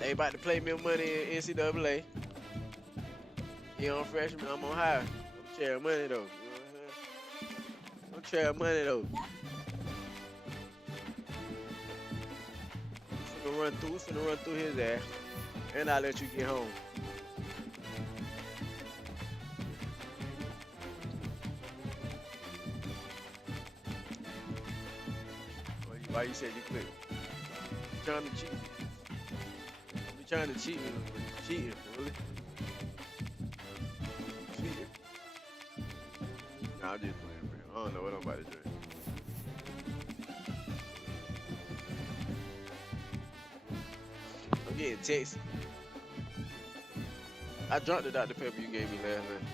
They about to play me money in NCAA. He on freshman, I'm on high. I'm sharing money though. You know what I'm sharing money though. We finna run through his ass. And I'll let you get home. Why you said you quit? You trying to cheat? You trying to cheat me? Cheating, really? Cheating? Nah, I'm just playing, bro. I don't know what I'm about to do. I'm getting texts. I drunk the Dr. Pepper you gave me last night.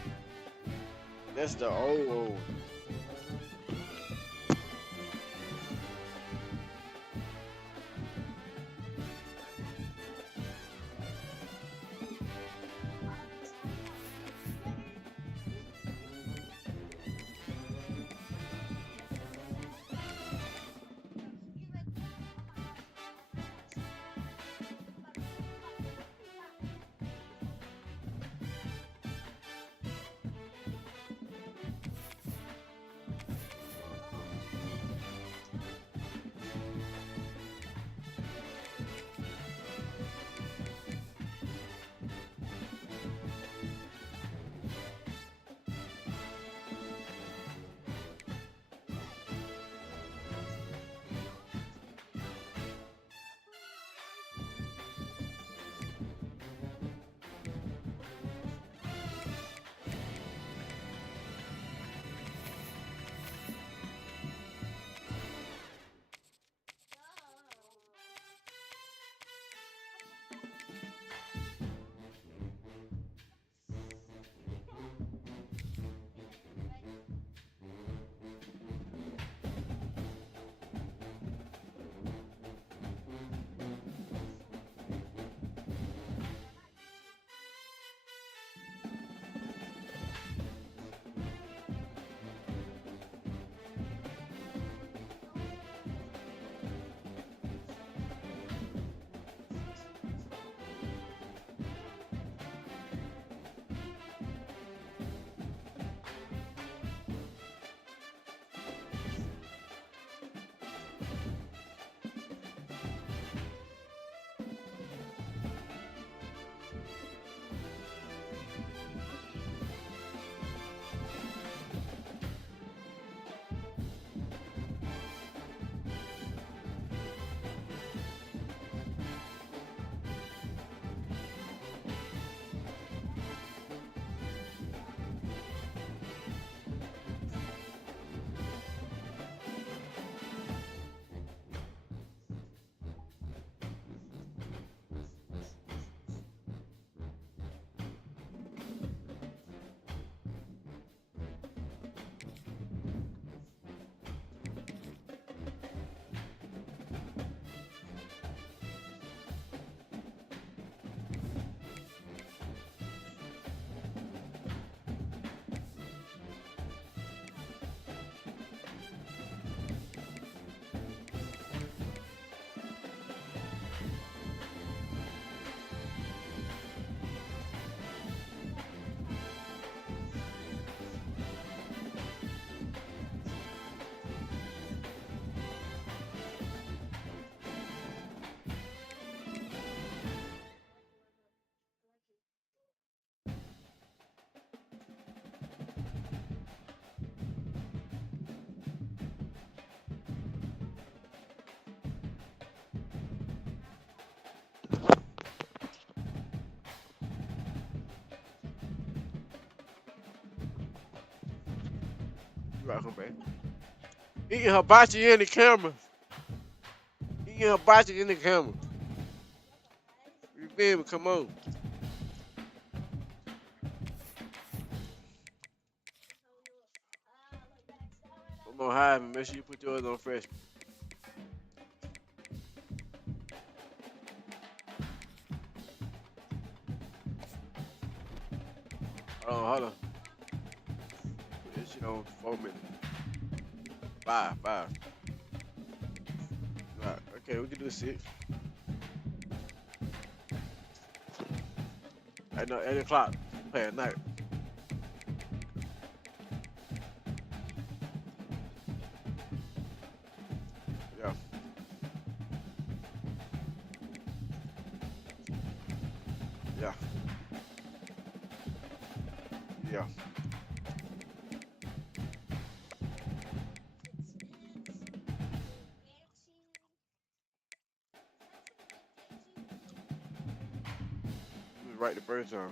That's the old one. Welcome back. Eating hibachi in the camera. Eating hibachi in the camera. You feel me? Come on. I'm on high, man. Make sure you put yours on fresh. Hold on. Put this shit on 4 minutes. Five. Alright, okay, we can do 6. I know 8 o'clock. Play at night. Yeah. Yeah. Yeah. You was right the first time.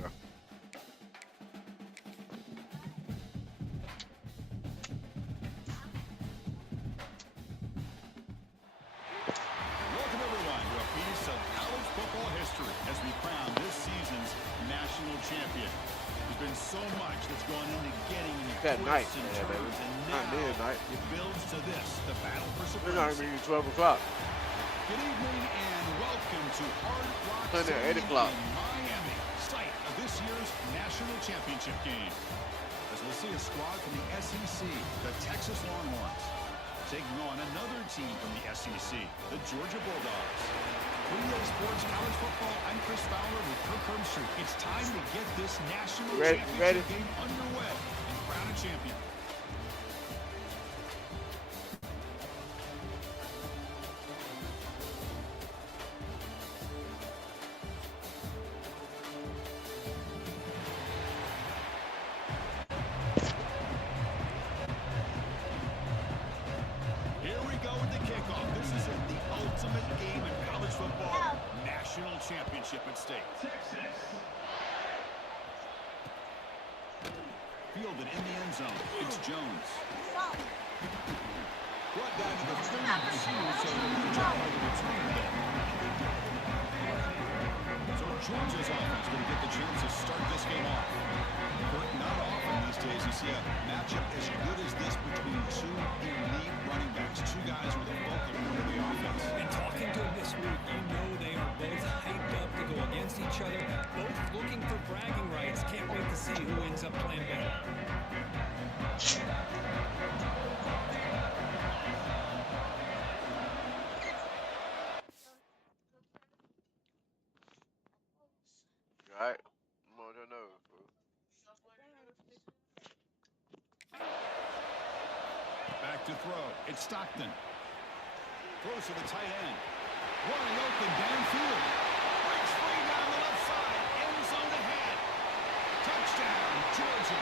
Yeah. Welcome everyone to a piece of college football history as we crown this season's national champion. There's been so much that's gone into getting That night, twists and yeah, baby. turns, and Not now midnight. it builds to this, the battle for We're not supremacy. even 12 o'clock. Good evening and welcome to Hard Rock Sunday at 8 Stadium o'clock. in Miami, site of this year's national championship game. As we'll see a squad from the SEC, the Texas Longhorns, taking on another team from the SEC, the Georgia Bulldogs. Goooo Sports College Football, I'm Chris Fowler with Kirk Herbstreit. It's time to get this national championship game underway and crown a champion. Here we go with the kickoff. This is it, the ultimate game in college football. National championship at stake. Fielded in the end zone. It's Jones. Brought down to the 32, so the job of the return there. So Georgia's offense going to get the chance to start this game off. But not often these days you see a matchup as good as this between two elite running backs, two guys with a bulk of the offense. And talking to them this week, you know they are both hyped up to go against each other, both looking for bragging rights. Can't wait to see who ends up playing better. All right. I'm on your nose, bro. Back to throw. It's Stockton. Throws to the tight end. Running open downfield. Breaks free down the left side. End zone ahead. Touchdown, Georgia.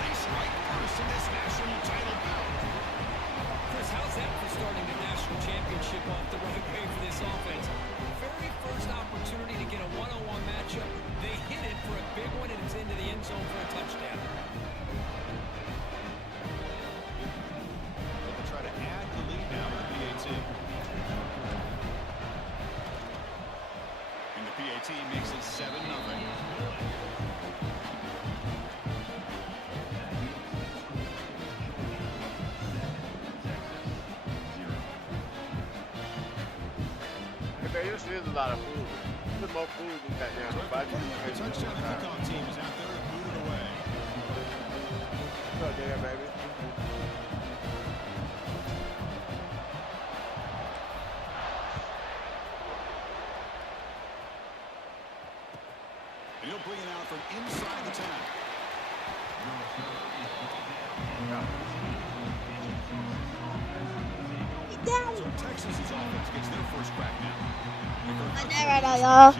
They strike first in this national title bout. Chris, how's that for starting the national championship off the right way for this offense? Very first opportunity to get a one-on-one matchup. They hit it for a big one, and it's into the end zone for a touchdown. They'll try to add the lead now with the PAT. And the PAT makes it 7-0. Hey, man, this is a lot of food. There's more food than that now. The touchdown kickoff team is out there to boot it away. What's up there, baby? And he'll bring it out from inside the 10. So Texas's offense gets their first crack now. Right now, y'all.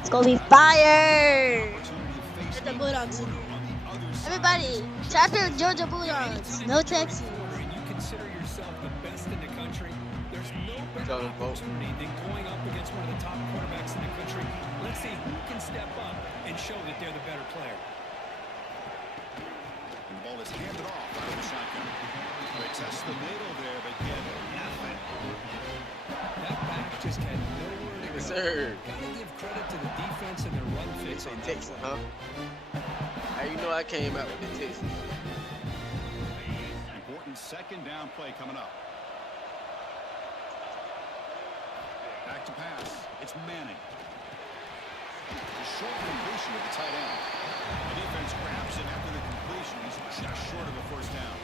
It's gonna be fire. Get the Bulldogs. Everybody, champion Georgia Bulldogs. No Texas. And you consider yourself the best in the country, there's no better Tell them, folks. opportunity than going up against one of the top quarterbacks in the country. Let's see who can step up and show that they're the better player. And the ball is handed off out of the shotgun. They test the middle there, but get nothing. That back just had nowhere to go. Yes, sir. Gotta give credit to the defense and their run They fits say on that Texas, one. huh? How you know I came out with the Texas? Important second down play coming up. Back to pass. It's Manning. A short completion with the tight end. The defense grabs him after the completion. He's just short of a first down.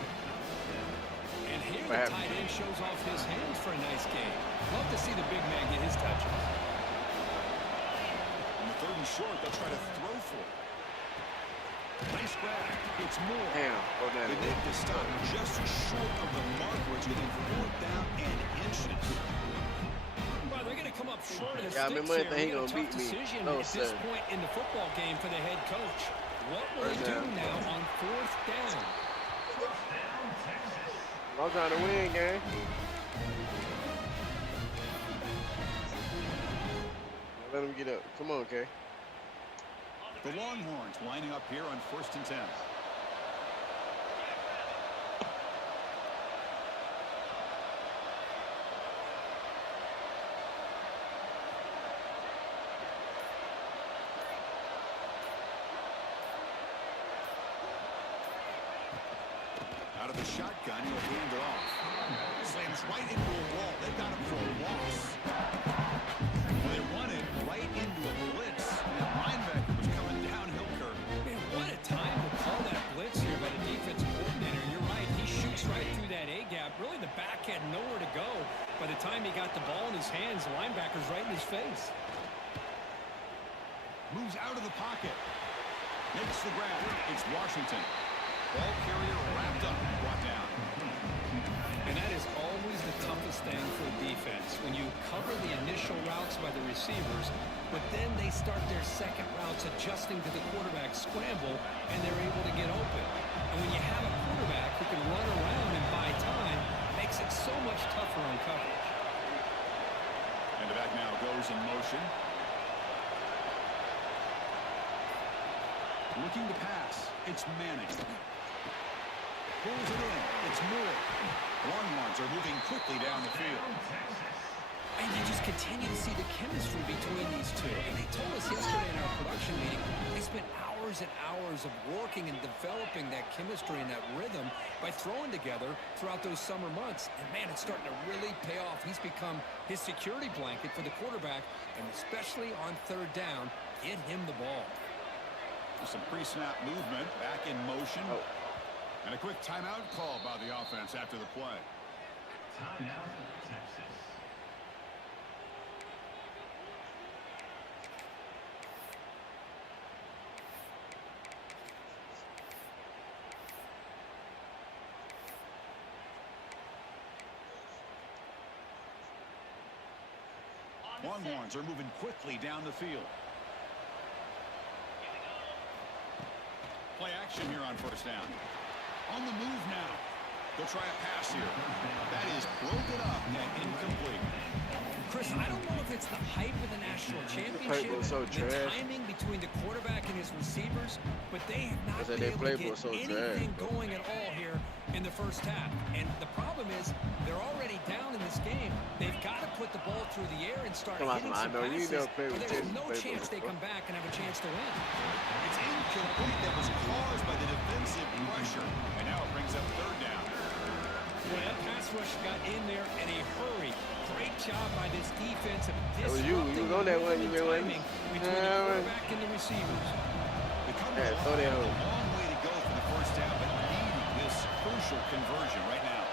And here the tight end shows off his hands for a nice game. Love to see the big man get his touches. On the short. They'll try to throw for it. Nice grab. It's Moore. Damn. Oh, They make the stop just short of the mark where it's getting 4th down and inches. Well, they're going to come up short of the Yeah, I mean, sticks here. he gonna Tough beat me. decision No, at this point in the football game for the head coach. What will he do now on 4th down? I'm trying to win, gang. Let him get up. Come on, Kay. The Longhorns lining up here on 1st and 10. Out of the shotgun, he'll hand it off. Slams right into a wall. They got him for a loss. Well, they run it right into a blitz. And that linebacker was coming downhill, Kirk. Man, what a time to call that blitz here by the defensive coordinator. You're right. He shoots right through that A-gap. Really, the back had nowhere to go. By the time he got the ball in his hands, the linebacker's right in his face. Moves out of the pocket. Makes the grab. It's Washington. Ball carrier wrapped up, brought down. And that is always the toughest thing for a defense. When you cover the initial routes by the receivers, but then they start their second routes adjusting to the quarterback scramble, and they're able to get open. And when you have a quarterback who can run around and buy time, it makes it so much tougher on coverage. And the back now goes in motion. Looking to pass. It's Manning. Pulls it in. It's Moore. Longhorns are moving quickly down the field. And you just continue to see the chemistry between these two. And they told us yesterday in our production meeting, they spent hours and hours of working and developing that chemistry and that rhythm by throwing together throughout those summer months. And, man, it's starting to really pay off. He's become his security blanket for the quarterback, and especially on 3rd down, get him the ball. Some pre-snap movement, back in motion. And a quick timeout call by the offense after the play. Timeout, Texas. Longhorns are moving quickly down the field. Play action here on 1st down. On the move now. They'll try a pass here. That is broken up and incomplete. Chris, I don't know if it's the hype of the national championship, the timing between the quarterback and his receivers, but they have not been able to get anything going at all here in the 1st half. And the problem is they're already down in this game. They've got to put the ball through the air and start hitting some passes, or there's no chance they come back and have a chance to win. It's incomplete. That was caused by the defensive pressure. And now it brings up 3rd down. Well, that pass rush got in there in a hurry. Great job by this defense of disrupting you was on that one, you timing between the quarterback and the receivers. Throw that home. A long way to go for the 1st down, but needing this crucial conversion right now.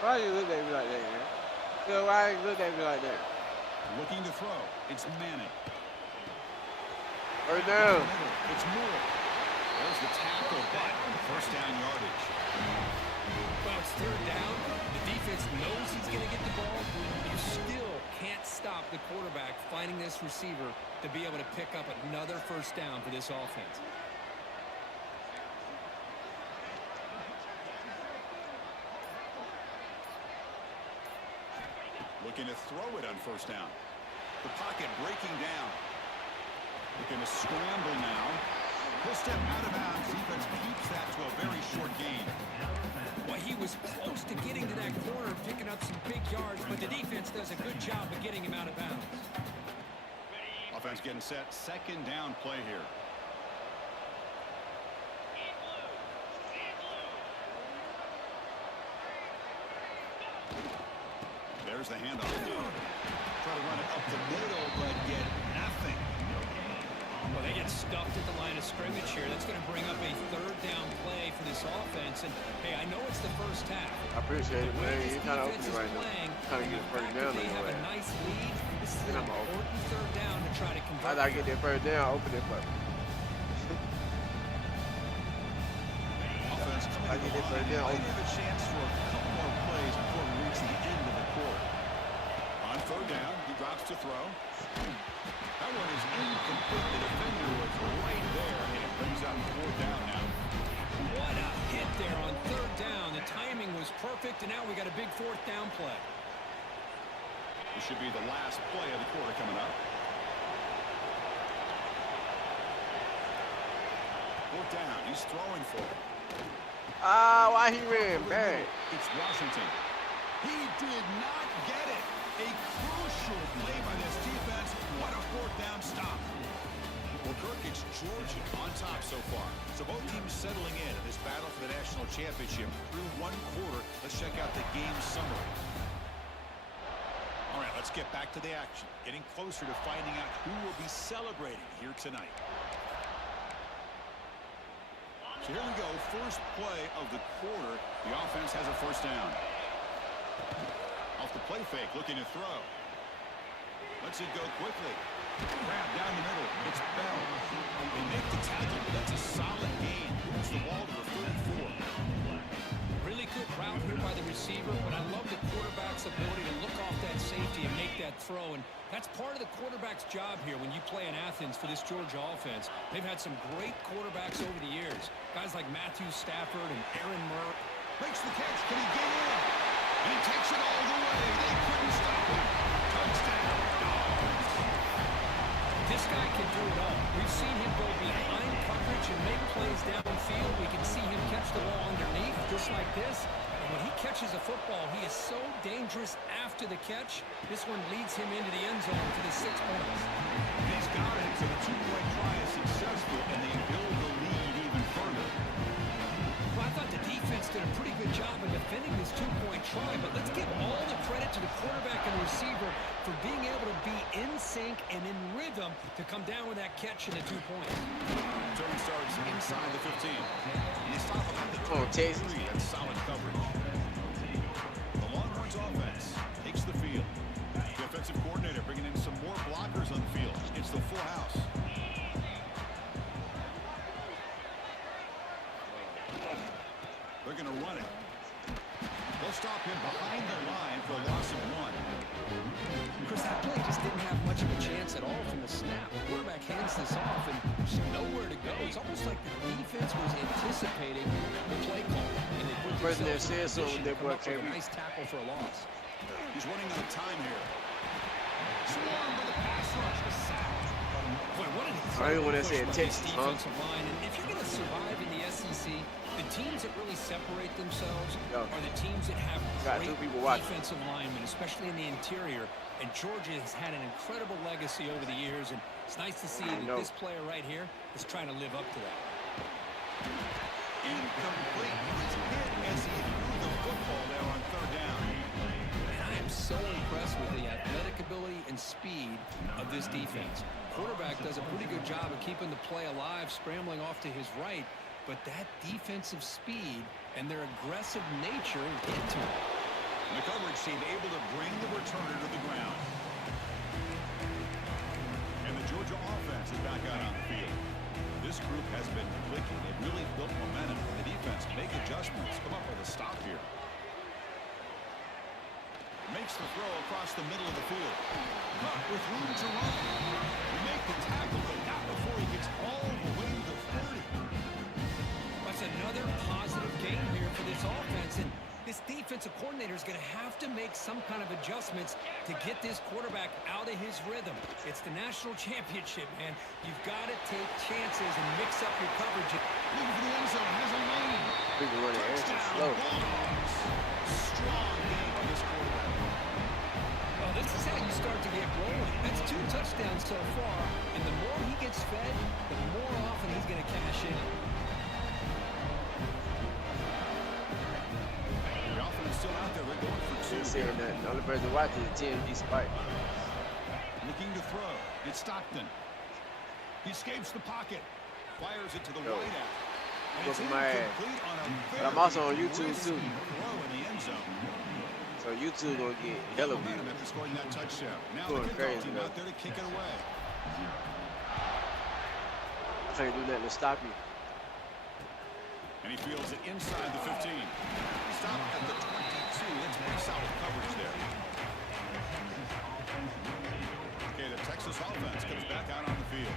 Why you look at me like that, man? Yo, why you look at me like that? Looking to throw. It's Manning. Right now. It's Moore. There's the tackle, but 1st down yardage. Well, it's 3rd down. The defense knows he's going to get the ball. You still can't stop the quarterback finding this receiver to be able to pick up another 1st down for this offense. Looking to throw it on 1st down. The pocket breaking down. Looking to scramble now. He'll step out of bounds. Defense keeps that to a very short gain. Well, he was close to getting to that corner, picking up some big yards, but the defense does a good job of getting him out of bounds. Offense getting set. 2nd down play here. There's the handoff. Try to run it up the middle, but get nothing. Well, they get stuffed at the line of scrimmage here. That's going to bring up a third down play for this offense. And, hey, I know it's the first half. I appreciate it, man. This You're kind of defense open is right now. playing, Trying to get and the first fact down that they have anyway. a nice lead. This is Then an I'm open. important third down to try to convert. After I get that first down, open it for me. Offense coming I to get the that first line. down. Might have a chance for a couple more plays before we reach the end of the quarter. On third down, he drops to throw. That one is incomplete. The defender was right there, and it brings out fourth down now. What a hit there on third down. The timing was perfect, and now we got a big fourth down play. This should be the last play of the quarter coming up. Fourth down. He's throwing for it. Ah, why he ran back? It's Washington. He did not get it. A crucial play by this defense. What a fourth down stop. Well, Kirk, it's Georgia on top so far. So both teams settling in this battle for the national championship through one quarter. Let's check out the game summary. All right, let's get back to the action. Getting closer to finding out who will be celebrating here tonight. So here we go. First play of the quarter. The offense has a first down. Off the play fake, looking to throw. Lets it go quickly. Grab down the middle. It's Bell. They make the tackle, but that's a solid gain. Moves the ball to the 34. Really good route here by the receiver, but I love the quarterback's ability to look off that safety and make that throw. And that's part of the quarterback's job here when you play in Athens for this Georgia offense. They've had some great quarterbacks over the years. Guys like Matthew Stafford and Aaron Murray. Makes the catch. Can he get in? And he takes it all the way. They couldn't stop him. Touchdown. This guy can do it all. We've seen him go behind coverage and make plays downfield. We can see him catch the ball underneath just like this. And when he catches a football, he is so dangerous after the catch. This one leads him into the end zone for the 6 points. He's got it. So the two-point try is successful, and they build the lead even further. Well, I thought the defense did a pretty good job of defending this two-point try, but let's give all the credit to the quarterback and the receiver for being able to be in sync and in rhythm to come down with that catch and the 2 points. Turn starts inside the 15. They stop him at the Come on, Texas. 23. That's solid coverage. The Longhorns offense takes the field. The offensive coordinator bringing in some more blockers on the field. It's the full house. They're going to run it. They'll stop him behind the line for a loss of 1. Chris, that play just didn't have much of a chance at all from the snap. The quarterback hands this off, and there's nowhere to go. It's almost like the defense was anticipating the play call, and they put Person that themselves said in something, position to that come boy up with a came. nice tackle for a loss. He's running out of time here. Swarmed with a pass rush. A sack. Boy, what an I ain't incredible wanna push say by Texas, this huh? defensive line. And if you're going to survive in the SEC, the teams that really separate themselves Yo. are the teams that have Got great two people watching. defensive linemen, especially in the interior. And Georgia has had an incredible legacy over the years, and it's nice to see that this player right here is trying to live up to that. Incomplete. He was hit as he threw the football there on third down. And I am so impressed with the athletic ability and speed of this defense. Quarterback does a pretty good job of keeping the play alive, scrambling off to his right, but that defensive speed and their aggressive nature get to him. And the coverage team able to bring the returner to the ground. And the Georgia offense is back out on the field. This group has been clicking. They've really built momentum. The defense make adjustments. Come up with a stop here. Makes the throw across the middle of the field. Caught with room to run. We make the tackle, but not before he gets all the way to the 30. That's another positive game here for this offense, and this defensive coordinator is going to have to make some kind of adjustments to get this quarterback out of his rhythm. It's the national championship, man. You've got to take chances and mix up your coverage. Looking for the end zone, has a lane. People running extra Touchdown, slow. Bulldogs. Strong game by this quarterback. Well, this is how you start to get rolling. That's 2 touchdowns so far, and the more he gets fed, the more often he's going to cash in. The offense still out there. They're going for 2. Ain't saying nothing. The only person watching is TMD Spike. Looking to throw. It's Stockton. He escapes the pocket. Fires it to the Yo. wideout. And Go it's for my ass. incomplete on a But I'm very also on YouTube risky too. throw in the end zone. So YouTube gonna get hella Momentum views. after scoring that touchdown. Now Going the kickoff crazy, team though. out there to kick it away. I can't do nothing to stop you. And he fields it inside the 15. Stop at the 22. That's pretty solid coverage there. Okay, the Texas offense comes back out on the field.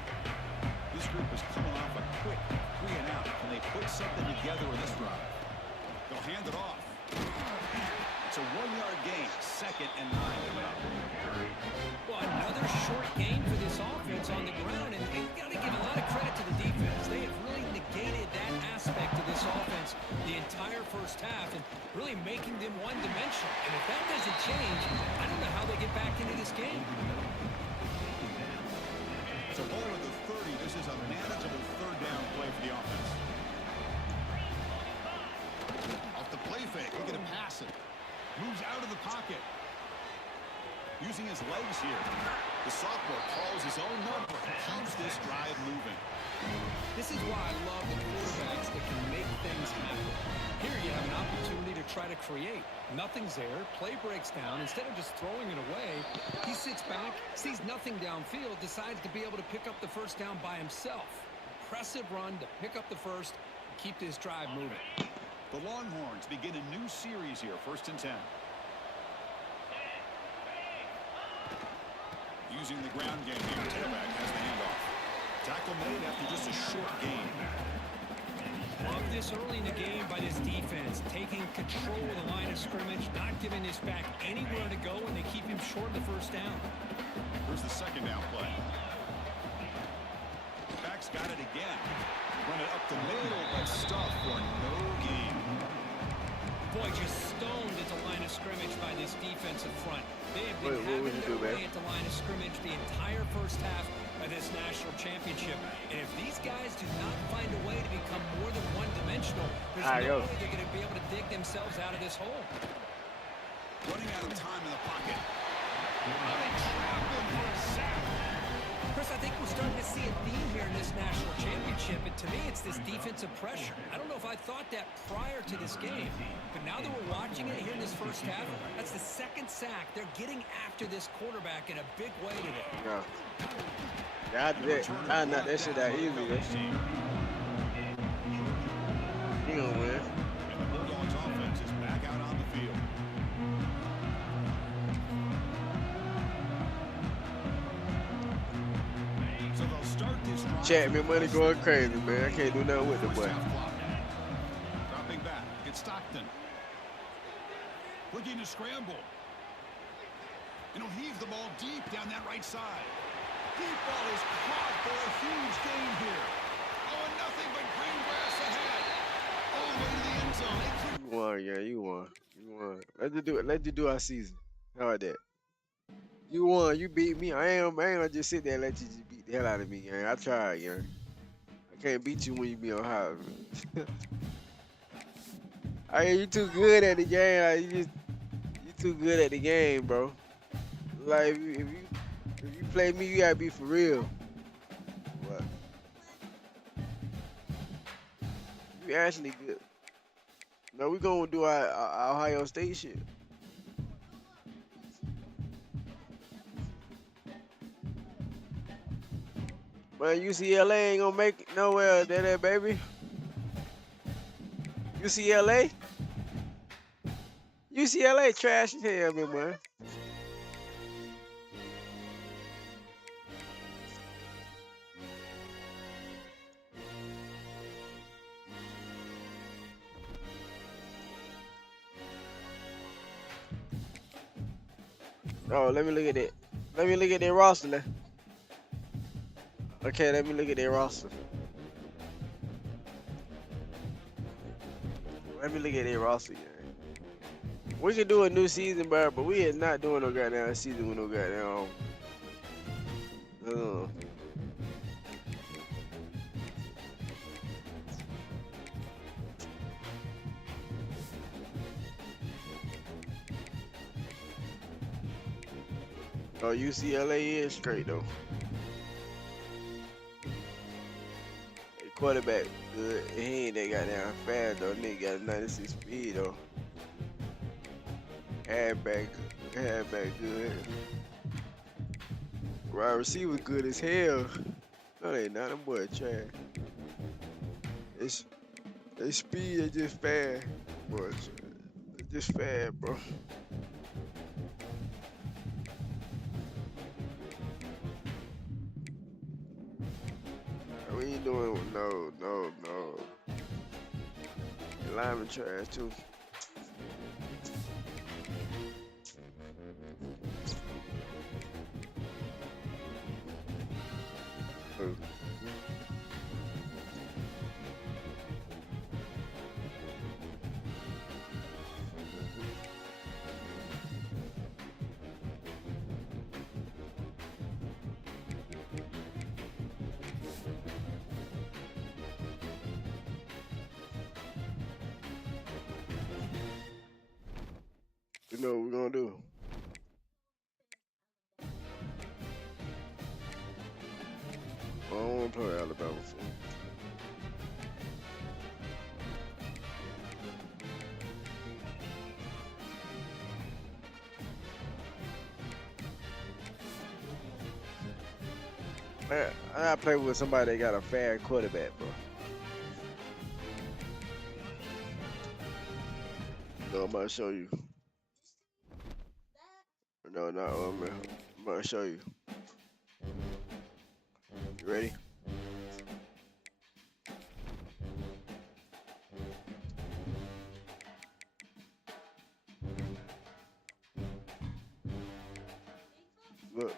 This group is coming off a quick 3 and out. Can they put something together in this drive? They'll hand it off. It's a 1-yard gain. 2nd and 9 coming up. Well, another short game for this offense on the ground, and you got to give a lot of credit to the defense. They have really negated that aspect of this offense the entire first half and really making them one-dimensional. And if that doesn't change, I don't know how they get back into this game. It's a ball at the 30. This is a manageable 3rd down play for the offense. Off the play fake, we're going to pass it. Moves out of the pocket. Using his legs here. The sophomore calls his own number. Keeps this drive moving. This is why I love the quarterbacks that can make things happen. Here you have an opportunity to try to create. Nothing's there. Play breaks down. Instead of just throwing it away, he sits back, sees nothing downfield, decides to be able to pick up the first down by himself. Impressive run to pick up the first and keep this drive moving. The Longhorns begin a new series here. 1st and 10. Using the ground game here. Tailback has the handoff. Tackle made after just a short gain. Love this early in the game by this defense, taking control of the line of scrimmage, not giving this back anywhere to go, and they keep him short of the first down. Here's the 2nd down play. Back's got it again. Run it up the middle, but stuffed for no gain. Boy, just stoned at the line of scrimmage by this defensive front. They have been What having would you their do, man? way at the line of scrimmage the entire first half of this national championship. And if these guys do not find a way to become more than one-dimensional, there's no way they're going to be able to dig themselves out of this hole. Running out of time in the pocket. They trap him for a sack. Chris, I think we're starting to see a theme here in this national championship, and to me, it's this defensive pressure. I don't know if I thought that prior to this game, but now that we're watching it here in this first half, that's the 2nd sack. They're getting after this quarterback in a big way today. I knocked that shit out easy, man. You gonna win. And the Bulldogs offense is back out on the field. So they'll start this drive. Chat, me money going crazy, man. I can't do nothing with the boy. Dropping back. It's Stockton. Looking to scramble. And he'll heave the ball deep down that right side. Deep ball is caught for a huge gain here. Oh, and nothing but green grass ahead. All the way to the end zone. You won, yeah, you won. You won. Let's just do our season. How about that? You won. You beat me. I ain't gonna just sit there and let you just beat the hell out of me, gang. I tried, gang. I can't beat you when you be on high, man. You too good at the game. Like, you too good at the game, bro. Like, if you play me, you gotta be for real. What? You actually good. No, we gonna do our Ohio State shit. Man, UCLA ain't gonna make it nowhere, that baby. UCLA? UCLA trash as hell, man. Oh, let me look at it. Let me look at their roster. Okay, let me look at their roster. Let me look at their roster, gang. We can do a new season, bro, but we are not doing no goddamn season with no goddamn. Oh, UCLA is straight though. quarterback good. He ain't that goddamn fast though. Nigga got a 96 speed though. Halfback good. Wide receiver good as hell. No, they not. Them boy trash. They speed, they just fast. Boy, they just fast, bro. We ain't doing no. The lineman trash too. You know what we're gonna do? I don't wanna play Alabama for. I gotta play with somebody that got a fair quarterback, bro. No, I'm about to show you. No, not I'm about to show you. You ready? Look.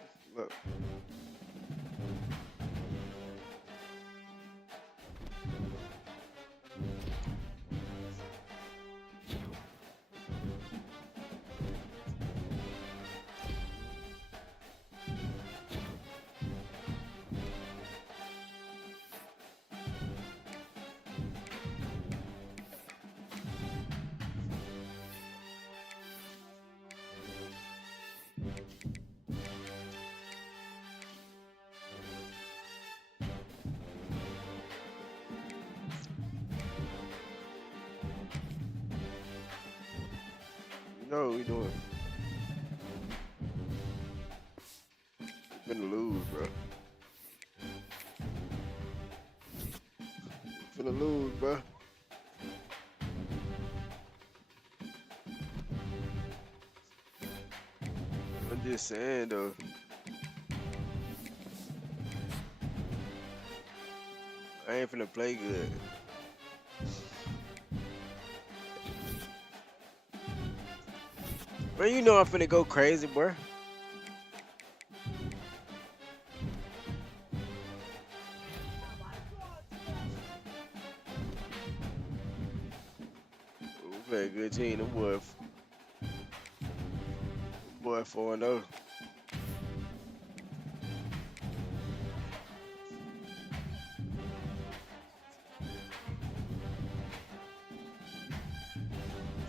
You know what we doing. Finna lose, bro. Finna lose, bro. I'm just saying, though. I ain't finna play good. Man, you know I'm finna go crazy, bro. We play a good team. Them boy 4-0.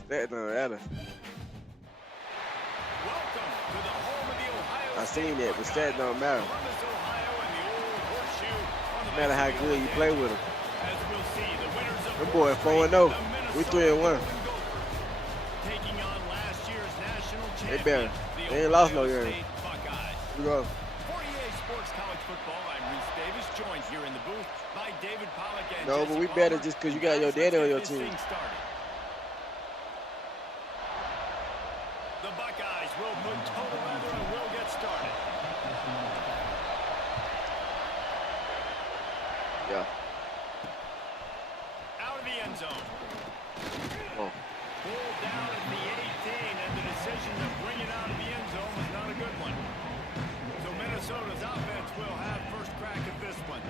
That don't matter. I seen that, but stats don't matter. No matter how good you play with them. Them boy 4-0. We 3-1. They better. They ain't lost no game. We go. 48 Sports College Football. I'm Reese Davis, joined here in the booth by David Pollack and No, but we better just because you got your daddy on your team. The Buckeyes will put total weather and will get started. Yeah. Out of the end zone. Oh. Pulled down at the 18, and the decision to bring it out of the end zone was not a good one. So Minnesota's offense will have first crack at this one.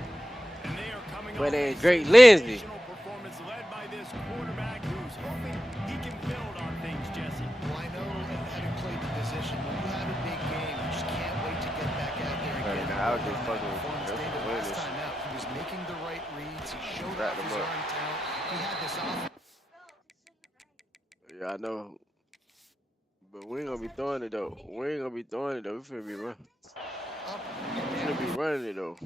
And they are coming But off then a Drake Lindsey. sensational performance led by this quarterback who's hoping he can build on things, Jesse. Well, I know having played the position, when you have a big game, you just can't wait to get back out there and Hey, get now I was it. just fucking with Performance him. David Win last this. time out, he was making the right reads. He showed Wrap off them his up. arm talent. He had this offense. Yeah, I know. But we ain't gonna be throwing it though. We ain't gonna be throwing it though. We finna be running. Up We and finna be down. running it though.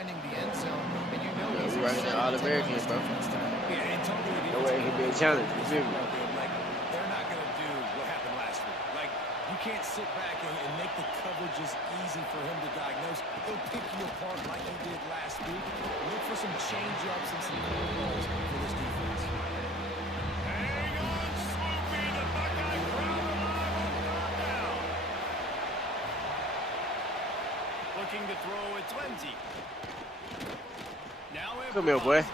finding the end zone, and you know Yeah, he's we right excited there, all to take on American, this bro. defense tonight. Yeah, and totally the No way it can be a challenge. You feel me? Like, they're not going to do what happened last week. Like, you can't sit back and make the coverages easy for him to diagnose. He'll pick you apart like he did last week. Look for some change-ups and some balls for this defense. Hang on, Sloopy. The Buckeye crowd alive on third down. Looking to throw at 20. Now Come here, boy.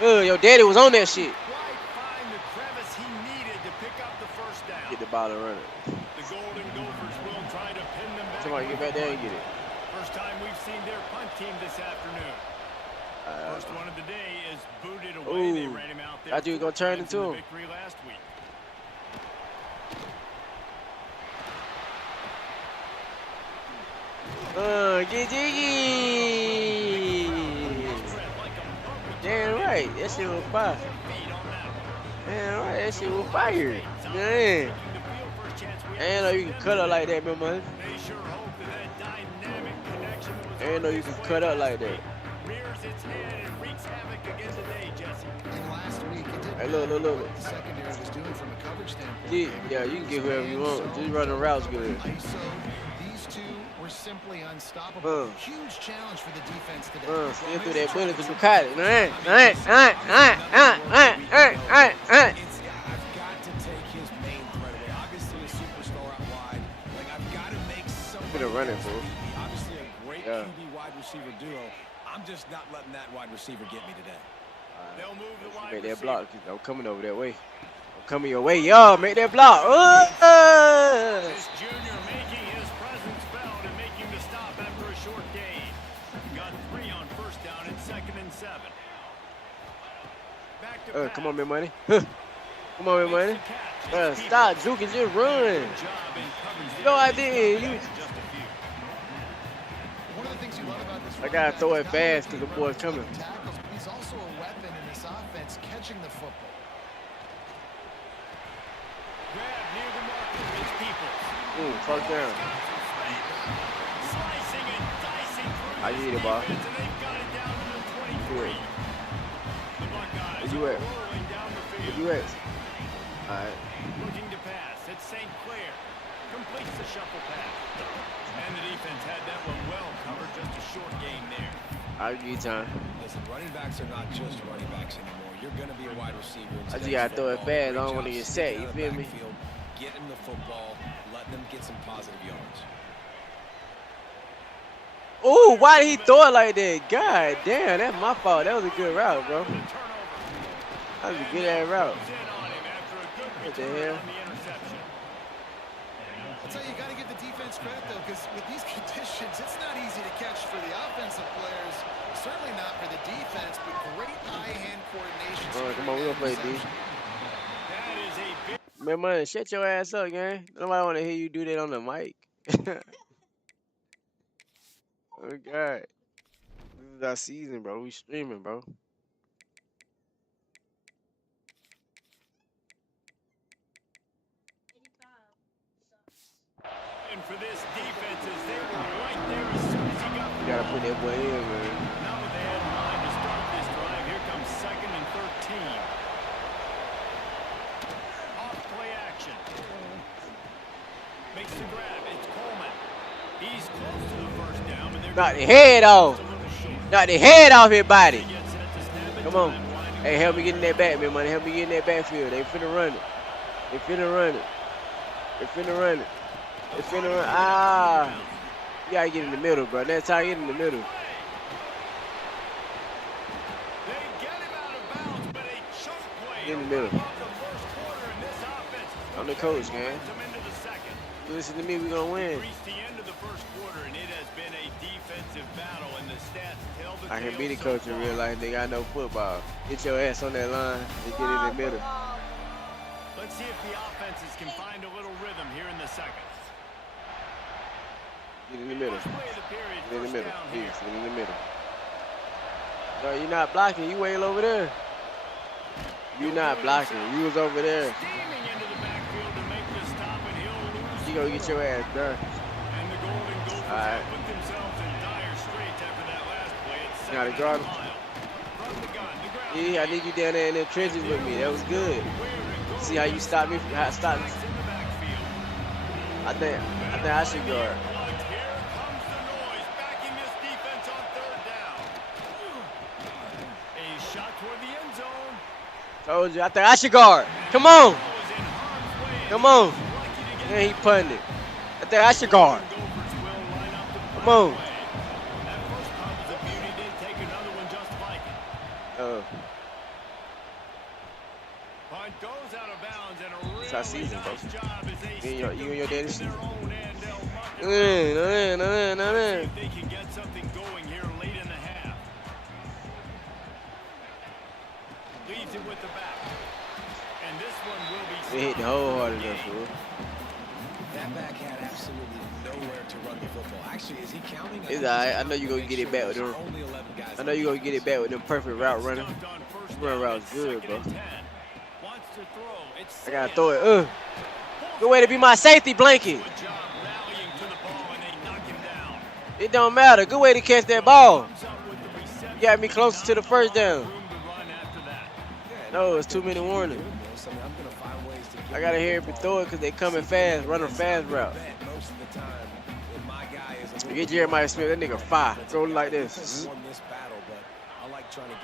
Your daddy was on that shit. Quite find the crevice he needed to pick up the first down. Get the ball and run it. The Golden Gophers will try to pin them back. Somebody get back there and get it. First time we've seen their punt team this afternoon. First one of the day is booted away. They Ooh. ran him out there. Thought you was gonna turn times into in the him. victory last week. Get jiggy. Damn right, that shit was fire. Damn right, that shit was fire. Man. I ain't know you can cut up like that, man, man. They sure hope that dynamic connection was I ain't know you can cut up like that. rears its head and wreaks havoc again today, Jesse. And last week, it didn't Hey, look. matter what the secondary was doing from a coverage standpoint. Yeah, you can get whoever you want. Just run the routes good. ISO, these two were simply unstoppable. Huge challenge for the defense today. Still through that bullet to Ducati. I've got to take his main threat away. Obviously, a superstar out wide. Like, I've got to make somebody Been a running else fool. beat me. Obviously, a great Yeah. QB wide receiver duo. I'm just not letting that wide receiver get me today. They'll move the wide Make that receiver. block. I'm coming over that way. I'm coming your way. Yo, make that block. This junior making his presence felt and making the stop after a short gain. Got 3 on first down and 2nd and 7. Back to Come on, man, money. Come on, man, money. Stop juking, just run. No, I didn't. You. One of the things you love about this I gotta throw it fast because the boy's coming. tackles, but he's also a weapon in this offense, catching the football. Grab near the marker. It's Peoples. First down. Slicing and dicing through I this get it, ball. defense, and they've got it down to the 23. The Buckeyes Where you are at? rolling down the Where field. you at? All right. Looking to pass. It's St. Clair. Completes the shuffle pass. And the defense had that one well covered. Just a short gain there. I'll give you time. Listen, running backs are not just running backs anymore. You're going to be a wide receiver. in I just today's gotta throw it football. fast. I Great don't wanna job get sticking set, you out of feel the me? backfield, getting the football, letting them get some positive yards. Oh, why did he throw it like that? God damn, that's my fault. That was a good route, bro. The turnover. That was a good ass route. Goes in on him after a good What the return hell? on the interception. I'll tell you, you got to give the defense credit, though, because with these conditions, it's not easy to catch for the offensive players. Certainly not for the defense, but great eye-hand coordination. Come on, we gonna play D. That is a big Man, man, shut your ass up, gang. Nobody wanna hear you do that on the mic. Oh God, this is our season, bro. We streaming, bro. win for this defense as they were right there as soon as he got You gotta put that boy in, man. Now what they had in mind to start this drive. Here comes 2nd and 13. Off play action. Makes the grab. It's Coleman. He's close to the first down, but they're Knock the head off. a little short. Knock the head off his body. They get set to snap it. Come on. Time winding Hey, help me get in that back, man, money. Help me get in that backfield. They finna run it. They finna run it. They finna run it. They finna run. Ah. You gotta get in the middle, bro. That's how you get in the middle. They get him out of bounds, but a choke play In the to middle. wrap up the first quarter in this offense. I'm the coach, man. Momentum into the second. You listen to me, we gonna win. Reached the end of the first quarter, and it has been a defensive battle, and the stats tell the I can tale be the so coach in far. real life, nigga. I know football. Get your ass on that line and get in the middle. Let's see if the offenses can find a little rhythm here in the second. Get in the middle. First play of the period, Get in the first middle. down here. Please, get in the middle. No, you're not blocking. You way over there. You're not blocking. You was over there. Steaming into the backfield to make the stop, and he'll lose. You gonna get your ass done. And the Golden Gophers All right. have put themselves in dire straits after that last play. It's Now the guard. Yeah, I need you down there in the trenches with me. That was good. See how you stopped me? How stopped me? I think I should guard. Told you. I think I should guard. Come on. Come on. Yeah, he punted it. I think I should guard. Come on. It's our season, bro. You and your daddy's season. No. They can get something going here late in the half. Leaves it with the back. And this one will be. They hit the whole hard enough, fool. That back had absolutely nowhere to run the football. Actually, is he counting? It's alright. I know you're gonna get it back with them. I know you're gonna get it back with them perfect route running. Run route's good, bro. I gotta throw it. Good way to be my safety blanket. It don't matter. Good way to catch that ball. You got me closer to the first down. No, it's 2 minute warning. I gotta hear him throw it because they coming fast, running fast route. You get Jeremiah Smith, that nigga fire. Throw it like this.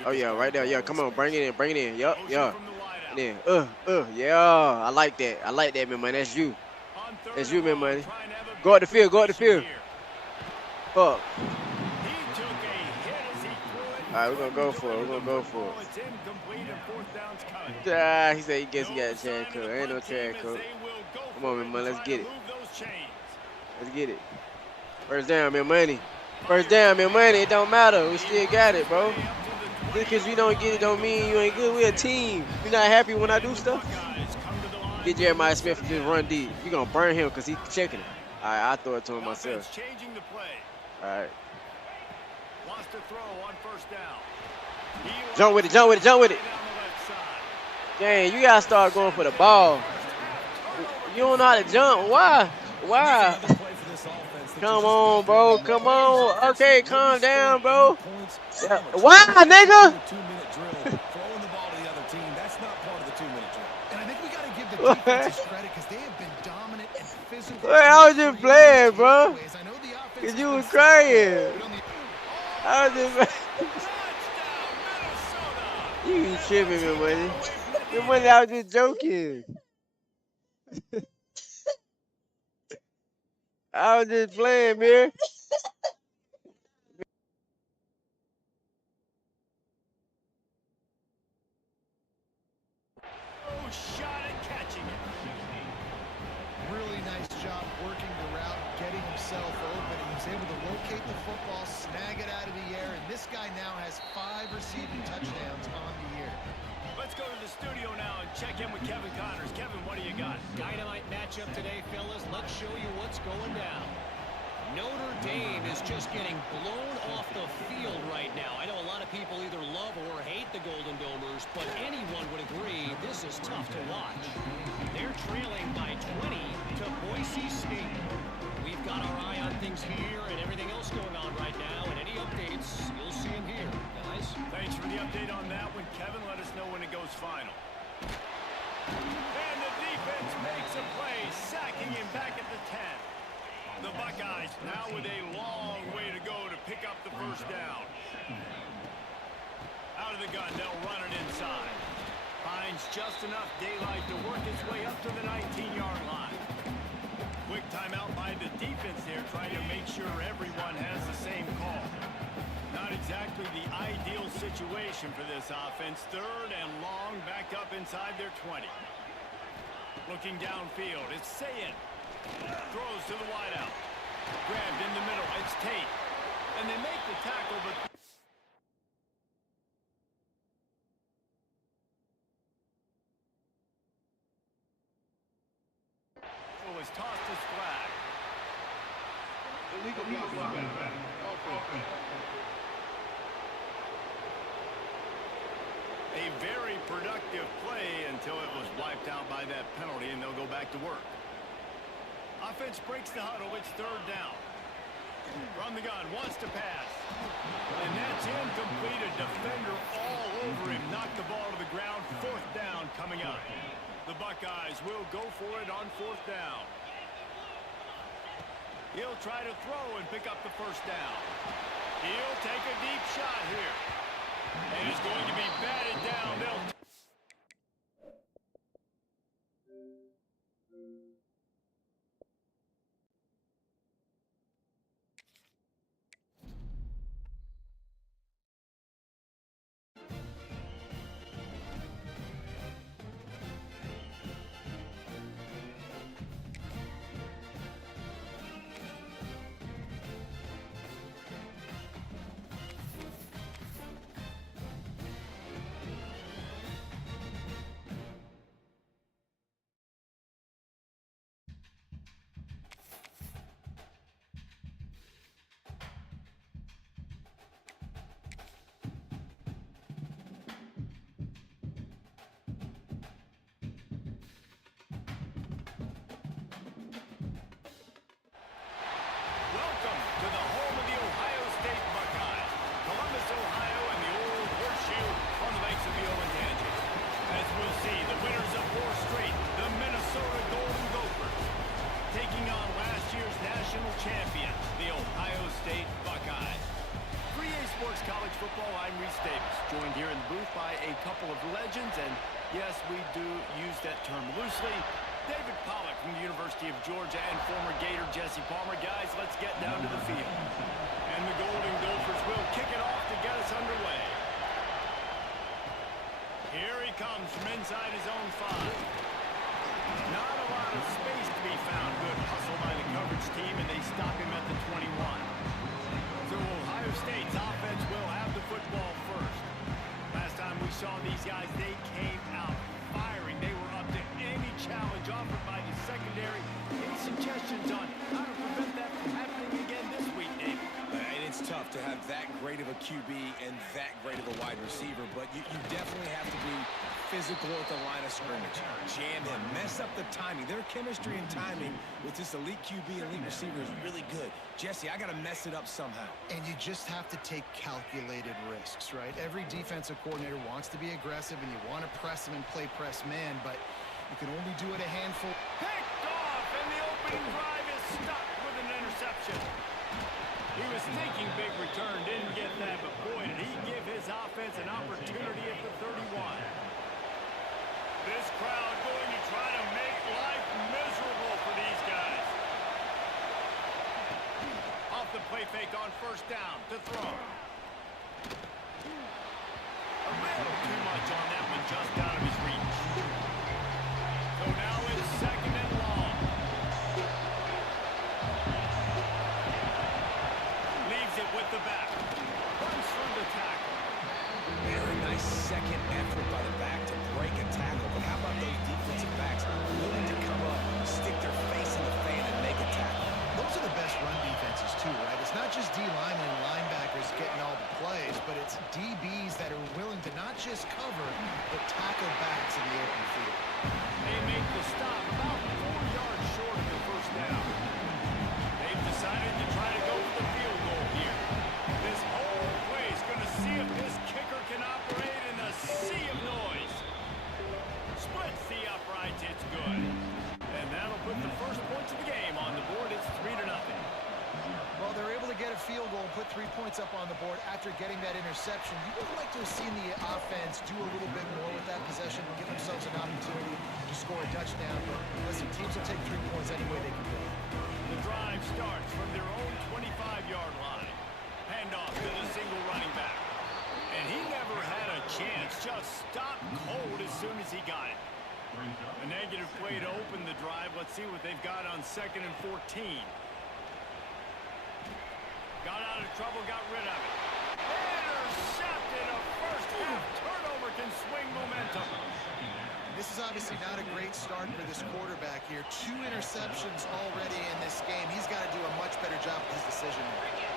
Oh yeah, right there. Yeah, come on, bring it in, bring it in. Yup, yeah. Yeah, yeah. I like that. I like that, man, money. That's you. That's you, man, money. Go up the field, go up the field. Fuck. Alright, we're gonna go for it. We're gonna go for it. Ah, he said he guess he got a track coat. Ain't no track coat. Come on, man, money. Let's get it. Let's get it. First down, man, money. First down, man, money. It don't matter. We still got it, bro. Just because we don't get it don't mean you ain't good. We a team. You not happy when I do stuff? Get Jeremiah Smith and just run deep. You gonna burn him because he's checking it. All right, I'll throw it to him myself. All right. Jump with it, jump with it, jump with it. Dang, you gotta start going for the ball. You don't know how to jump. Why? Why? Come on, bro. Come on. Okay, calm down, bro. Why, nigga? I was just playing, bro. Cause you was crying. I was just. You be tripping, man, money. Man, money, I was just joking. I was just playing, man. Shot at catching it. Really nice job working the route, getting himself open. He was able to locate the football, snag it out of the air, and this guy now has 5 receiving touchdowns on the year. Let's go to the studio now and check in with Kevin Connors. Kevin, what do you got? Dynamite matchup today, fellas. Let's show you what's going down. Notre Dame is just getting blown off the field right now. I know a lot of people either love or hate the Golden Domers, but anyone would agree this is tough to watch. They're trailing by 20 to Boise State. We've got our eye on things here and everything else going on right now, and any updates, you'll see them here, guys. Thanks for the update on that one, Kevin. Let us know when it goes final. And the defense makes a play, sacking him back at the 10. The Buckeyes now with a long way to go to pick up the first down. Out of the gun, they'll run it inside. Finds just enough daylight to work his way up to the 19-yard line. Quick timeout by the defense there, trying to make sure everyone has the same call. Not exactly the ideal situation for this offense. 3rd and long, back up inside their 20. Looking downfield, it's Sayin. Throws to the wideout. Grabbed in the middle. It's Tate. And they make the tackle, but... So it's tossed his flag. A very productive play until it was wiped out by that penalty, and they'll go back to work. Offense breaks the huddle. It's 3rd down. From the gun, wants to pass. And that's incomplete. A defender all over him. Knocked the ball to the ground. 4th down coming up. The Buckeyes will go for it on 4th down. He'll try to throw and pick up the 1st down. He'll take a deep shot here. And he's going to be batted down. They'll champions, the Ohio State Buckeyes. 3A Sports College Football, I'm Reese Davis, joined here in the booth by a couple of legends, and yes, we do use that term loosely. David Pollack from the University of Georgia and former Gator Jesse Palmer. Guys, let's get down to the field. And the Golden Gophers will kick it off to get us underway. Here he comes from inside his own 5. Not a lot of space to be found. Good hustle by the coverage team, and they stop him at the 21. So Ohio State's offense will have the football first. Last time we saw these guys, they came out firing. They were up to any challenge offered by the secondary. Any suggestions on how to prevent that from happening again this week, Dave? And it's tough to have that great of a QB and that great of a wide receiver, but you definitely have to be physical at the line of scrimmage. Jam him, mess up the timing. Their chemistry and timing with this elite QB and elite receiver is really good. Jesse, I got to mess it up somehow. And you just have to take calculated risks, right? Every defensive coordinator wants to be aggressive, and you want to press him and play press man, but you can only do it a handful. Picked off, and the opening drive is stopped with an interception. He was thinking big return, didn't get that, but boy, did he give his offense an opportunity at the 31. This crowd going to try to make life miserable for these guys. Off the play fake on 1st down to throw. A little too much on that one, just out of his reach. So now it's 2nd and long. Leaves it with the back. Runs through the tackle. Very nice second effort by the back to break a tackle, but how about those defensive backs willing to come up, stick their face in the fan, and make a tackle? Those are the best run defenses, too, right? It's not just D linemen and linebackers getting all the plays, but it's DBs that are willing to not just cover, but tackle backs in the open field. They make the stop about 4 yards short of the 1st down. They've decided to try to go for the field goal here. This whole play is going to see if this kicker can operate in a sea of noise. Splits the uprights, it's good. And that'll put the first points of the game on the board. It's 3-0. Well, they're able to get a field goal and put 3 points up on the board after getting that interception. You would like to have seen the offense do a little bit more with that possession and give themselves an opportunity to score a touchdown. But listen, teams will take 3 points any way they can go. The drive starts from their own 25-yard line. Handoff to the single running back. And he never had a chance. Just stopped cold as soon as he got it. A negative play to open the drive. Let's see what they've got on 2nd and 14. Got out of trouble, got rid of it. Intercepted. A first-half turnover can swing momentum. This is obviously not a great start for this quarterback here. 2 interceptions already in this game. He's got to do a much better job with his decision-making.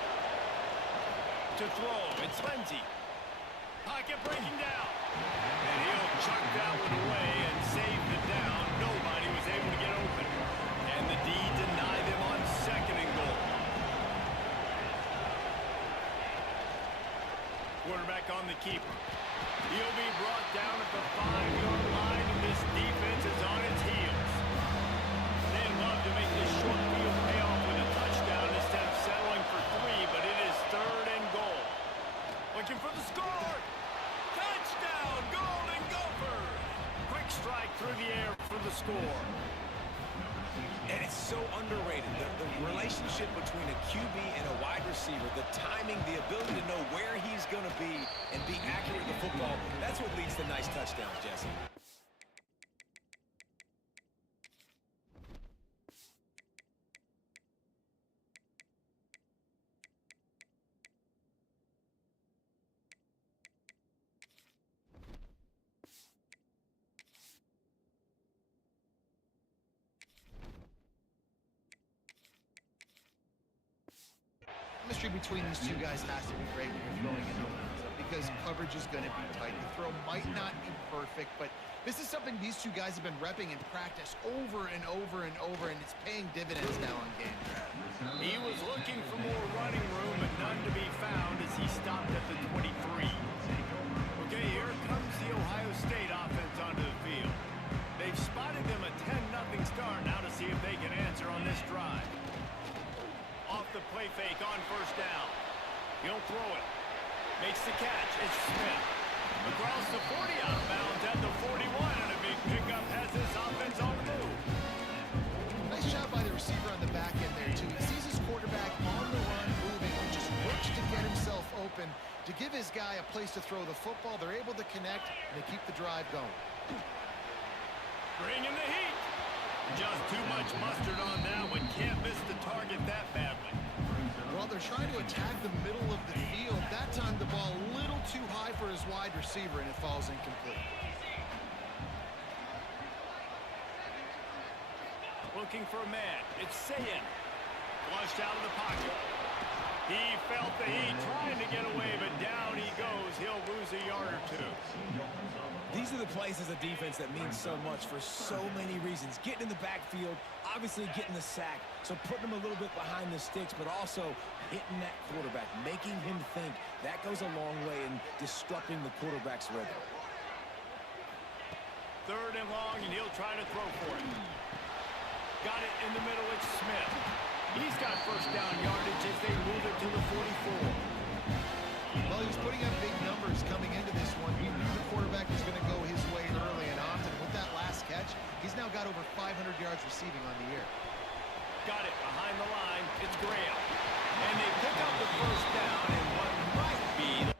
To throw, it's Lindsey. Pocket breaking down. And he'll chuck that one away and save the down. Nobody was able to get open. And the D denied them on 2nd and goal. quarterback on the keeper. He'll be brought down at the 5-yard line, and this defense is on its heels. They'd love to make this short field pay off with a touchdown instead of settling for 3, but it is 3rd and goal. Looking for the score. Touchdown, Golden Gophers. Quick strike through the air for the score. And it's so underrated. The relationship between a QB and a wide receiver, the timing, the ability to know where he's going to be and be accurate with the football, that's what leads to nice touchdowns, Jesse. Chemistry between these two guys has to be great when you're throwing in the lineup because coverage is going to be tight. The throw might not be perfect, but this is something these two guys have been repping in practice over and over and over, and it's paying dividends now in game. He was looking for more running room, but none to be found as he stopped at the 23. Okay, here comes the Ohio State offense onto the field. They've spotted them a 10-0 start. Now to see if they can answer on this drive. Off the play fake on 1st down. He'll throw it. Makes the catch. It's Smith. Across the 40 out of bounds at the 41, and a big pickup has this offense on the move. Nice job by the receiver on the back end there, too. He sees his quarterback on the run, moving, and just works to get himself open. To give his guy a place to throw the football, they're able to connect, and they keep the drive going. Bringing the heat. Just too much mustard on that one. Can't miss the target that badly. Well, they're trying to attack the middle of the field. That time the ball a little too high for his wide receiver, and it falls incomplete. Looking for a man. It's Sayin. Flushed out of the pocket. He felt the heat, trying to get away, but down he goes. He'll lose a yard or 2. These are the plays as a defense that means so much for so many reasons. Getting in the backfield, obviously getting the sack, so putting him a little bit behind the sticks, but also hitting that quarterback, making him think. That goes a long way in disrupting the quarterback's rhythm. 3rd and long, and he'll try to throw for it. Got it in the middle, it's Smith. He's got 1st down yardage as they move it to the 44. Well, he was putting up big numbers coming into this one. He knew the quarterback was going to go his way early and often. With that last catch, he's now got over 500 yards receiving on the year. Got it behind the line. It's Graham. And they pick up the 1st down in what might be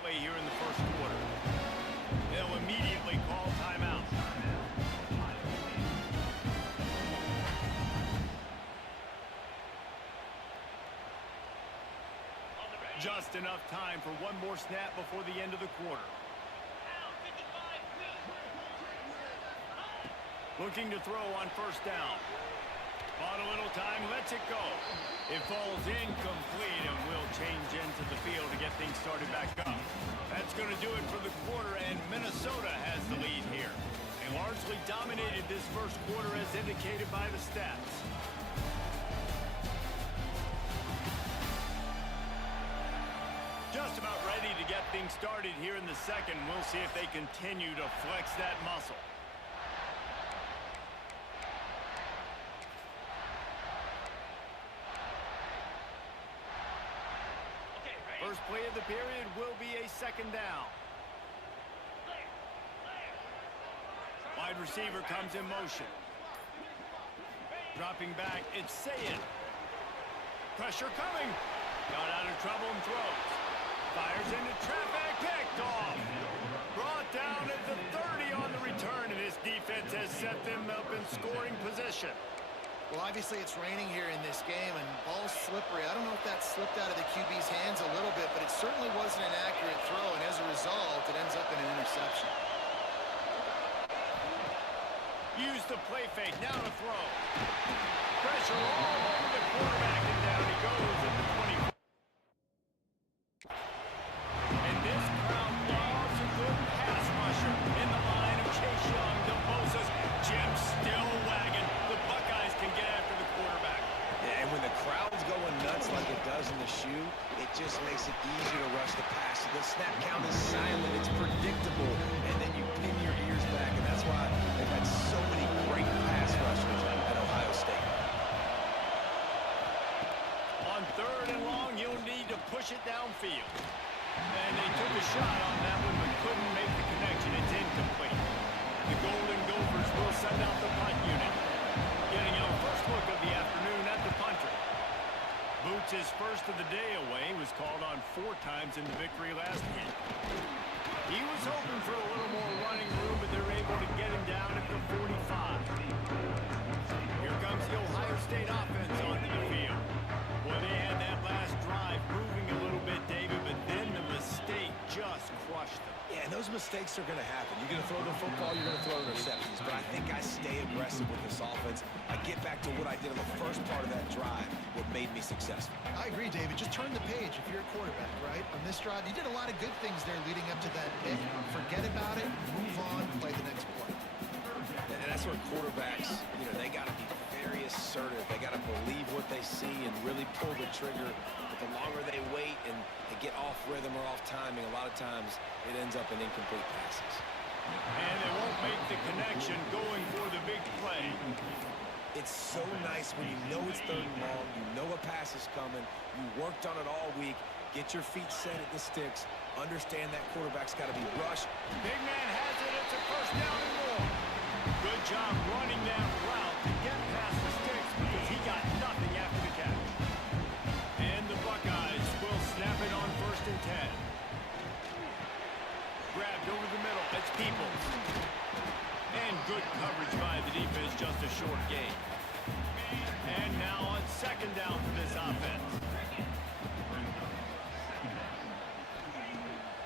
play here in the 1st quarter. They'll immediately call timeout. Just enough time for one more snap before the end of the quarter. Looking to throw on 1st down. Bought a little time, lets it go. It falls incomplete and will change into the field to get things started back up. That's going to do it for the quarter, and Minnesota has the lead here. They largely dominated this 1st quarter as indicated by the stats. Just about ready to get things started here in the 2nd. We'll see if they continue to flex that muscle. First play of the period will be a 2nd down. Wide receiver comes in motion. Dropping back, it's Sayin. Pressure coming. Got out of trouble and throws. Fires into traffic, picked off. Brought down at the 30 on the return, and this defense has set them up in scoring position. Well, obviously it's raining here in this game, and ball's slippery. I don't know if that slipped out of the QB's hands a little bit, but it certainly wasn't an accurate throw, and as a result, it ends up in an interception. Use the play fake, now to throw. Pressure all over the quarterback, and down he goes at the 20. And this crowd loves a good pass rusher in the line of Chase Young to Moses. Jim still wagging. The Buckeyes can get like it does in the shoe, it just makes it easier to rush the pass. So the snap count is silent, it's predictable, and then you pin your ears back, and that's why they've had so many great pass rushers at Ohio State. On 3rd and long, you'll need to push it downfield. And they took a shot on that one, but couldn't make the connection. It's incomplete. The Golden Gophers will send out the punt unit. Getting our first look of the afternoon at the punter. Boots' first of the day away was called on 4 times in the victory last week. He was hoping for a little more running room, but they're able to get him down at the 45. Here comes the Ohio State offense onto the field. Well, they had that last drive moving a little bit, David, but then the mistake just crushed them. Yeah, and those mistakes are going to happen. You're going to throw the football, you're going to throw interceptions, but I think I stay aggressive with this offense. I get back to what I did on the first part of that drive, what made me successful. I agree, David. Just turn the page if you're a quarterback, right? On this drive, you did a lot of good things there leading up to that pick. Forget about it, move on, play the next play. And that's where quarterbacks, they got to be very assertive. They got to believe what they see and really pull the trigger. But the longer they wait and they get off rhythm or off timing, a lot of times it ends up in incomplete passes. And they won't make the connection going for the big play. It's so nice when you know it's 3rd and long, you know a pass is coming, you worked on it all week, get your feet set at the sticks, understand that quarterback's got to be rushed. Big man has it. It's a first down and more. Good job running that route to get past the sticks because he got nothing after the catch. And the Buckeyes will snap it on 1st and 10. Grabbed over the middle. It's Peoples. And good coverage by the defense, just a short gain. And now on 2nd down for this offense.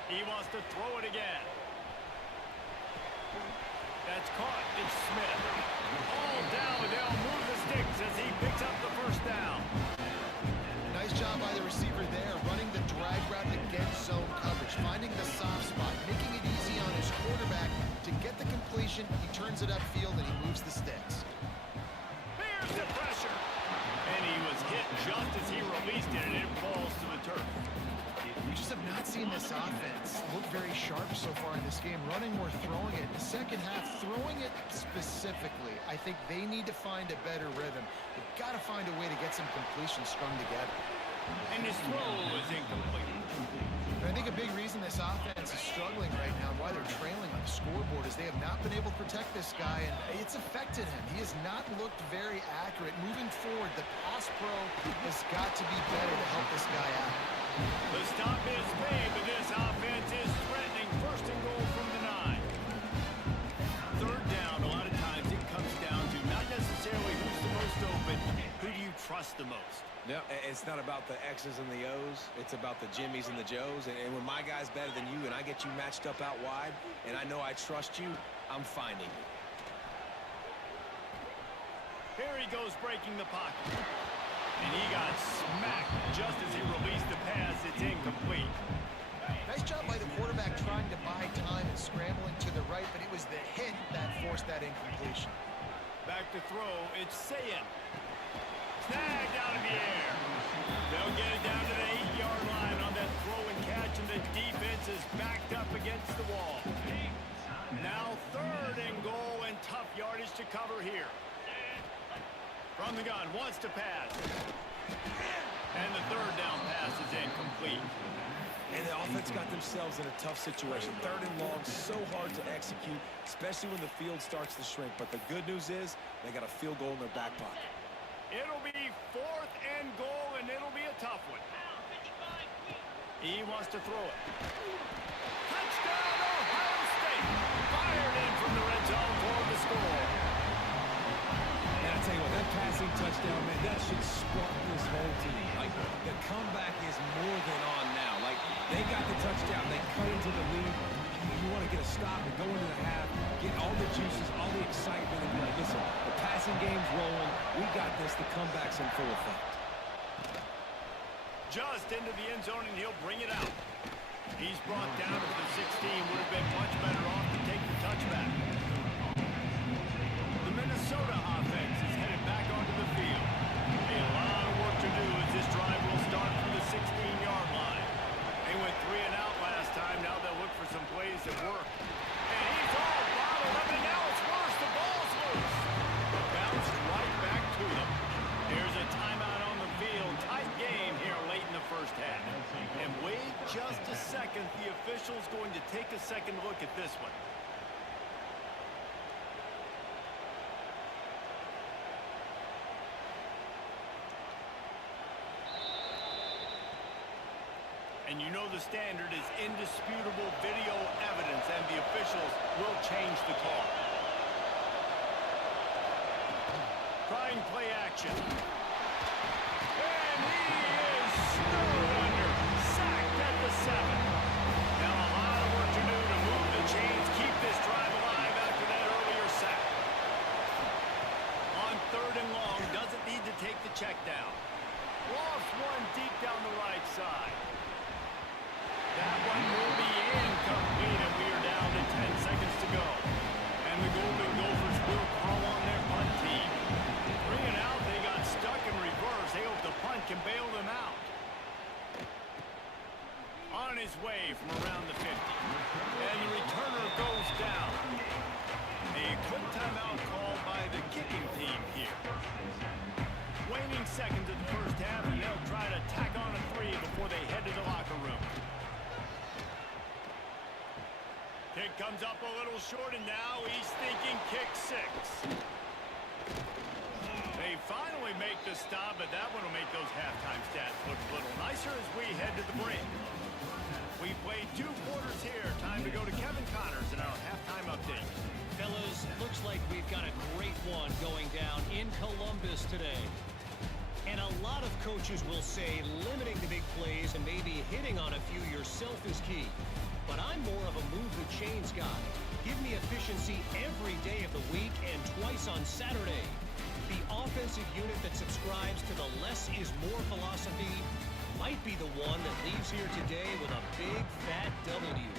He wants to throw it again. That's caught. It's Smith. All down. They'll move the sticks as he picks up the 1st down. Nice job by the receiver there, running the drag route against zone coverage, finding the soft spot, making it easy on his quarterback to get the completion. He turns it upfield and he moves the sticks. Here's the pressure. And he was hit just as he released it, and it falls to the turf. We just have not seen this offense look very sharp so far in this game, running or throwing it. The second half, throwing it specifically, I think they need to find a better rhythm. They've got to find a way to get some completions strung together. And his throw is incomplete. And I think a big reason this offense is struggling right now, why they're trailing on the scoreboard, is they have not been able to protect this guy, and it's affected him. He has not looked very accurate. Moving forward, the pass pro has got to be better to help this guy out. The stop is made, but this offense is threatening. 1st and goal from the 9. 3rd down, a lot of times it comes down to not necessarily who's the most open, who do you trust the most? No, it's not about the X's and the O's. It's about the Jimmies and the Joes. And when my guy's better than you and I get you matched up out wide and I know I trust you, I'm finding you. Here he goes breaking the pocket. And he got smacked just as he released the pass. It's incomplete. Nice job by the quarterback trying to buy time and scrambling to the right, but it was the hit that forced that incompletion. Back to throw. It's Sayin. Snagged out of the air. They'll get it down to the 8-yard line on that throw and catch, and the defense is backed up against the wall. Now 3rd and goal, and tough yardage to cover here. From the gun, wants to pass. And the 3rd down pass is incomplete. And the offense got themselves in a tough situation. 3rd and long, so hard to execute, especially when the field starts to shrink. But the good news is they got a field goal in their back pocket. It'll be 4th and goal, and it'll be a tough one. He wants to throw it. Touchdown, Ohio State. Fired in from the red zone for the score. And I tell you what, that passing touchdown, man, that should spark this whole team. Like, the comeback is more than on now. Like, they got the touchdown. They cut into the lead. You want to get a stop and go into the half, get all the juices, all the excitement, and be like, listen, the passing game's rolling. We got this. The comeback's in full effect. Just into the end zone, and he'll bring it out. He's brought down to the 16. Would have been much better off to take the touchback. The Minnesota offense is headed back onto the field. A lot of work to do as this drive will second, the official's going to take a second look at this one. And you know the standard is indisputable video evidence, and the officials will change the call. Trying play action. And he is snowed under. Sacked at the 7. Now a lot of work to do to move the chains, keep this drive alive after that earlier sack. On 3rd and long, doesn't need to take the check down. Lost one deep down the right side. That one will be incomplete, and we are down to 10 seconds to go. And the Golden Gophers will call on their punt team. 3 and out, they got stuck in reverse. They hope the punt can bail them out. On his way from around the 50. And the returner goes down. A quick timeout called by the kicking team here. Waning seconds of the first half, and they'll try to tack on a 3 before they head to the locker room. Kick comes up a little short, and now he's thinking kick 6. They finally make the stop, but that one will make those halftime stats look a little nicer as we head to the break. We played 2 quarters here. Time to go to Kevin Connors in our halftime update. Fellas, looks like we've got a great one going down in Columbus today. And a lot of coaches will say limiting the big plays and maybe hitting on a few yourself is key. But I'm more of a move the chains guy. Give me efficiency every day of the week and twice on Saturday. The offensive unit that subscribes to the less is more philosophy might be the one that leaves here today with a big fat W.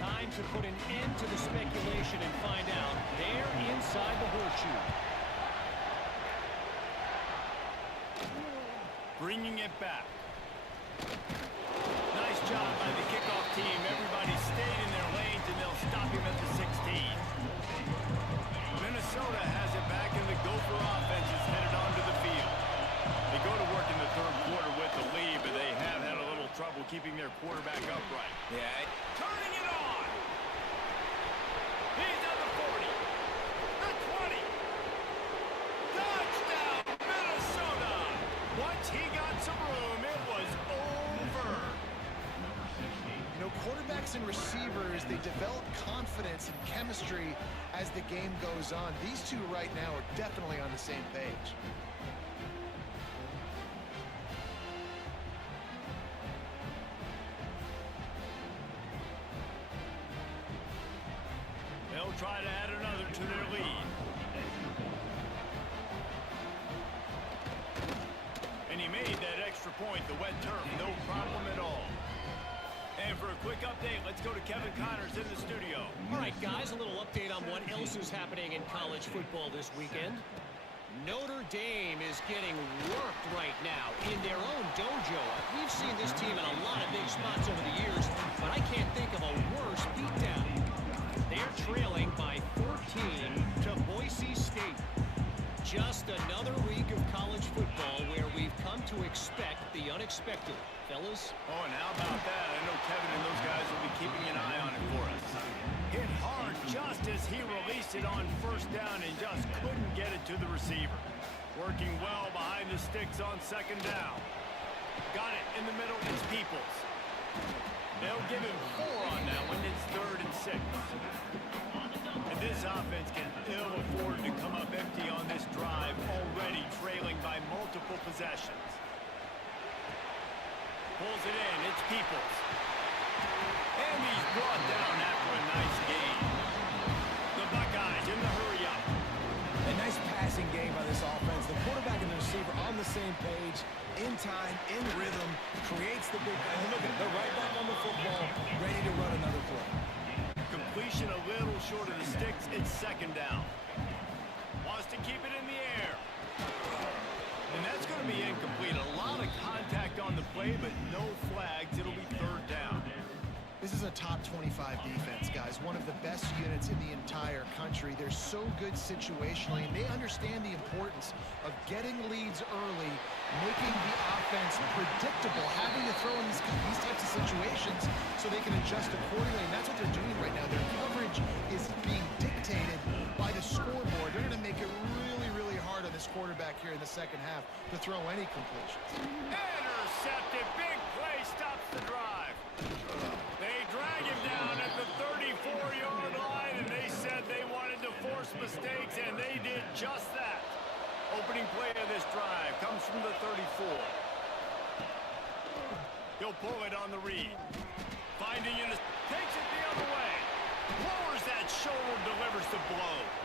Time to put an end to the speculation and find out they're inside the horseshoe. Bringing it back. Nice job by the kickoff team. Everybody stayed in their lanes, and they'll stop him at the 16. Minnesota has it back, and the Gopher offense is headed onto the field. They go to work in the 3rd quarter with the lead, but they have had a little trouble keeping their quarterback upright. Yeah. Turning it on. He's at the 40. The 20. Touchdown, Minnesota. Once he got some room, it was over. You know, quarterbacks and receivers, they develop confidence and chemistry as the game goes on. These two right now are definitely on the same page. They'll try to add another to their lead. And he made that extra point, the wet turf, no problem at all. And for a quick update, let's go to Kevin Connors in the studio. All right, guys, a little update on what else is happening in college football this weekend. Notre Dame is getting worked right now in their own dojo. We've seen this team in a lot of big spots over the years, but I can't think of a worse beatdown. They're trailing by 14 to Boise State. Just another week of college football where we've come to expect the unexpected. Fellas? Oh, and how about that? I know Kevin and those guys will be keeping an eye on it for us. Hit hard just as he released it on 1st down and just couldn't get it to the receiver. Working well behind the sticks on 2nd down. Got it in the middle. It's Peoples. They'll give him 4 on that one. It's 3rd and 6. And this offense can ill afford to come up empty on this drive, already trailing by multiple possessions. Pulls it in. It's Peoples. And he's brought down after a nice gain. The Buckeyes in the hurry-up. A nice passing game by this offense. The quarterback and the receiver on the same page, in time, in rhythm, creates the big play. Look at, they're right back on the football, ready to run another play. Completion a little short of the sticks. It's 2nd down. Wants to keep it in the air. And that's going to be incomplete. A lot of contact on the play, but no flags. It'll be 3rd down. This is a top 25 defense, guys. One of the best units in the entire country. They're so good situationally, and they understand the importance of getting leads early, making the offense predictable, having to throw in these types of situations so they can adjust accordingly. And that's what they're doing right now. Their coverage is being dictated by the scoreboard. They're going to make it really, really hard on this quarterback here in the second half to throw any completions. Intercepted. Big play stops the drive. They drag him down at the 34-yard line, and they said they wanted to force mistakes, and they did just that. Opening play of this drive comes from the 34. He'll pull it on the read. Finding it, takes it the other way. Lowers that shoulder, delivers the blow.